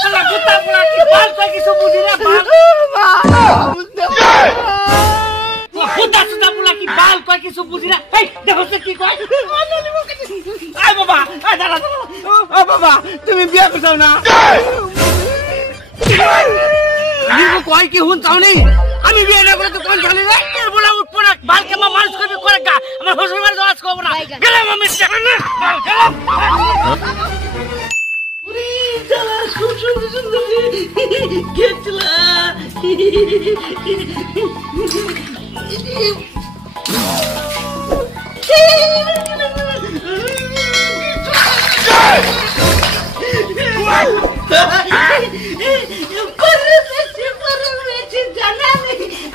শালা কুত্তা পোলা কি বাল কই কিছু বুঝি না বাল কুত্তা সুতা পোলা কি বাল কই কিছু বুঝি না এই দেখো সে কি কয় আয় বাবা আয় দাঁড়া ও বাবা তুমি বিয়ে করছো না নিকো কই কি হুন চাও নি আমি বিয়ে না করে তো কোন চলে রে এর বলা উঠ পড়া বাল কে মা মানুষ করবে করে গা আমার শ্বশুর বাড়ি যাওয়াজ করব না গেলাম আমি না গেলাম পুরি চালা সুন্দর সুন্দর গেটলা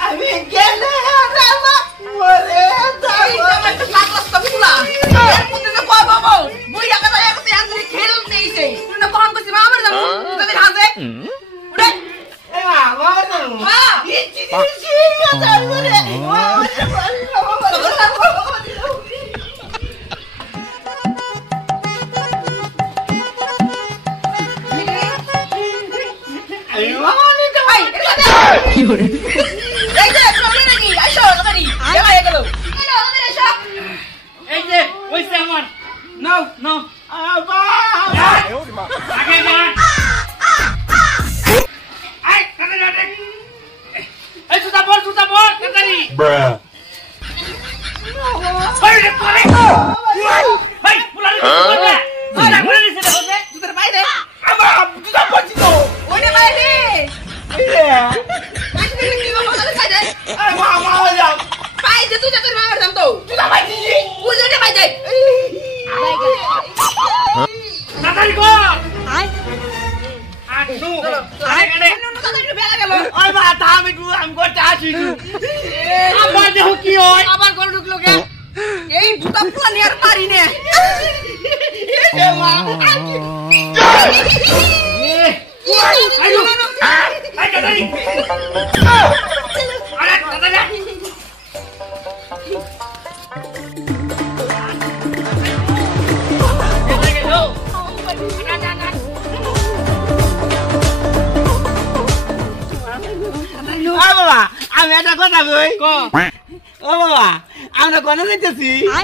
আমি গেলে রামা মরে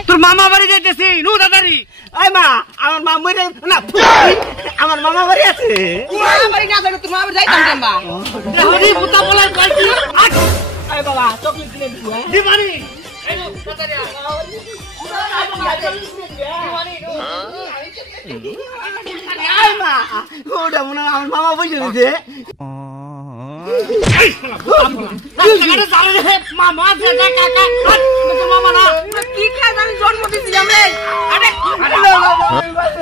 তোর মামা বাড়ি যাইতেছি নু দাদারি আই মা আমার মা মরে না আমার মামা বাড়ি আছে মামা বাড়ি না থাকে তোর মামা বাড়ি যাইতাম কেমবা হরি ভূতা বলার কইছি আই বাবা চকলেট কিনে দিবানি এই নো দাদারি আই মা ওটা মনে আমার মামা বইছে দিছে মামা দাদা কাকা মামা না কি কাজ আমি জন্ম দিছি আমি আরে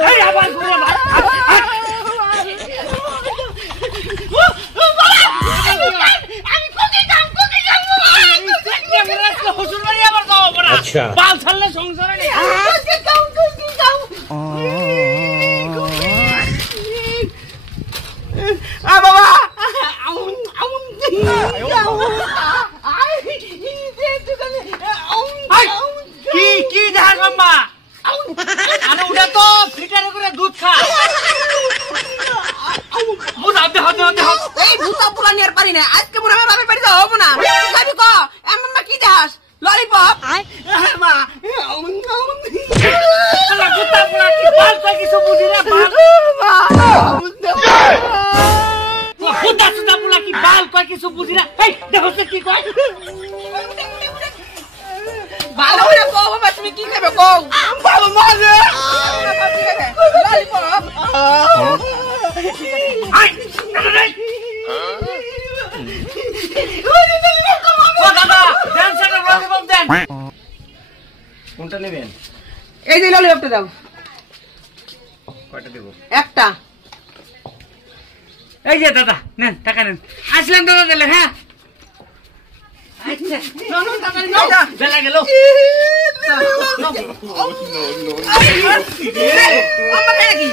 এই আবার ঘুরে না আমি কোকি কাম শ্বশুর বাড়ি আবার যাবো না আচ্ছা বাল ছাড়লে সংসারে নেই কোকি কাম আ বাবা কি জাহাজ মাম্মা আরে ওটা তো ফিটারে করে দুধ খা এই ভূতা পোলা নিয়ে পারি না আজকে মনে হয় বাপের বাড়ি যাবো না যাবি ক মাম্মা কি জাহাজ ললিপপ মা ভূতা পোলা কি বাল কই কিছু বুঝি না ভূতা সুতা পোলা কি বাল কই কিছু বুঝি না এই দেখো সে কি কয় ভালো হইরা কও বাবা তুমি কি খাবে কও বাবা মারে ললিপপ আই ও দাদা দেন সেটা ললিপপ দেন কোনটা নেবেন এই যে ললিপপটা দাও কয়টা দেব একটা এই যে দাদা নেন টাকা নেন আসলেন দাদা দিলে হ্যাঁ আচ্ছা নো টাকা নিও বেলা গেল আম্মা খায় কি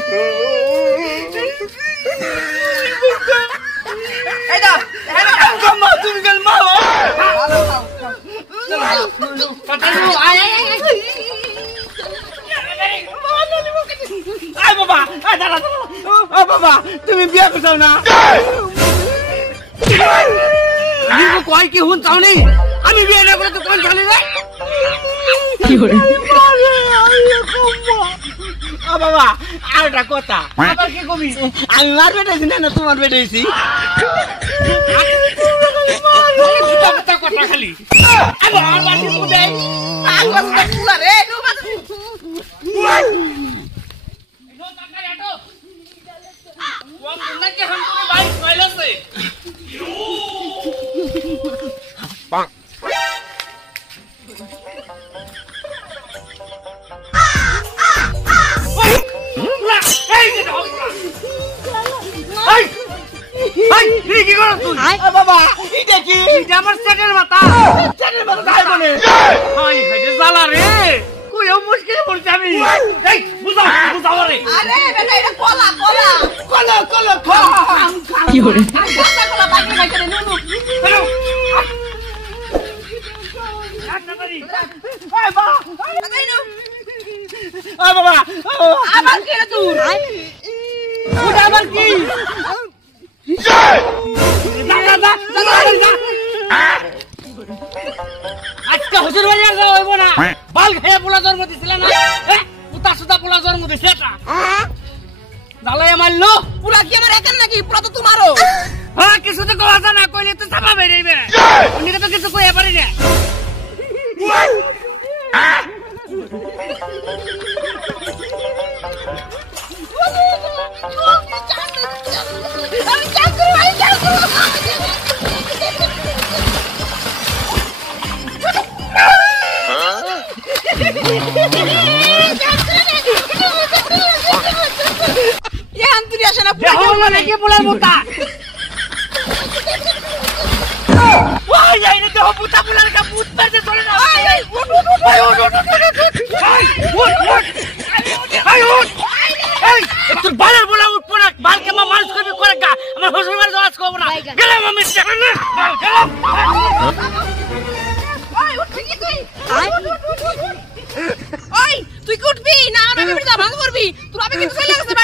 এই দাও আম্মা তুমি গেল মা ভালো খাও চলো টাকা নিও আয় আয় আয় বাবা আয় দাদা বাবা তুমি বিয়ে করছাও না নিকো কয় কি হুন চাওনি আমি বিয়ে না করে তো কোন জানি রে কি করে বাবা আরেকটা কথা আবার কি কবি আমি মার বেটাইছি না তোমার বেটাইছি কথা খালি আমি আমার মুদে আঙ্গুল পুলা রে নো টাকা আটো ওম নাকি হাম করে বাইক কইলছে পাক কি করছ তুই বাবা এটা কি এটা আমার সেটের মাথা যাই বলে হাই হাই জ্বালা রে কই ও মুশকিল পড়ছি আমি এই বুঝাও রে আরে বেটা এটা কলা কি হরে কলা বাকি বাকি রে নুনু হ্যালো বাবা আবার কি রে তুই ওটা আবার কি আজকে হুজুর বাড়ি যাও হইব না বাল খেয়ে পোলা জন্ম দিছিল না পুতা সুতা পোলা জন্ম দিছে এটা দালাই মারলো পুরা কি আমার একান নাকি পুরা তো তোমারও হ্যাঁ কিছু তো কথা না কইলে তো চাপা বেরিবে উনিকে তো কিছু কইয়া পারি না তুই উঠবি না ভাঙ করবি তোর কিন্তু চলে গেছে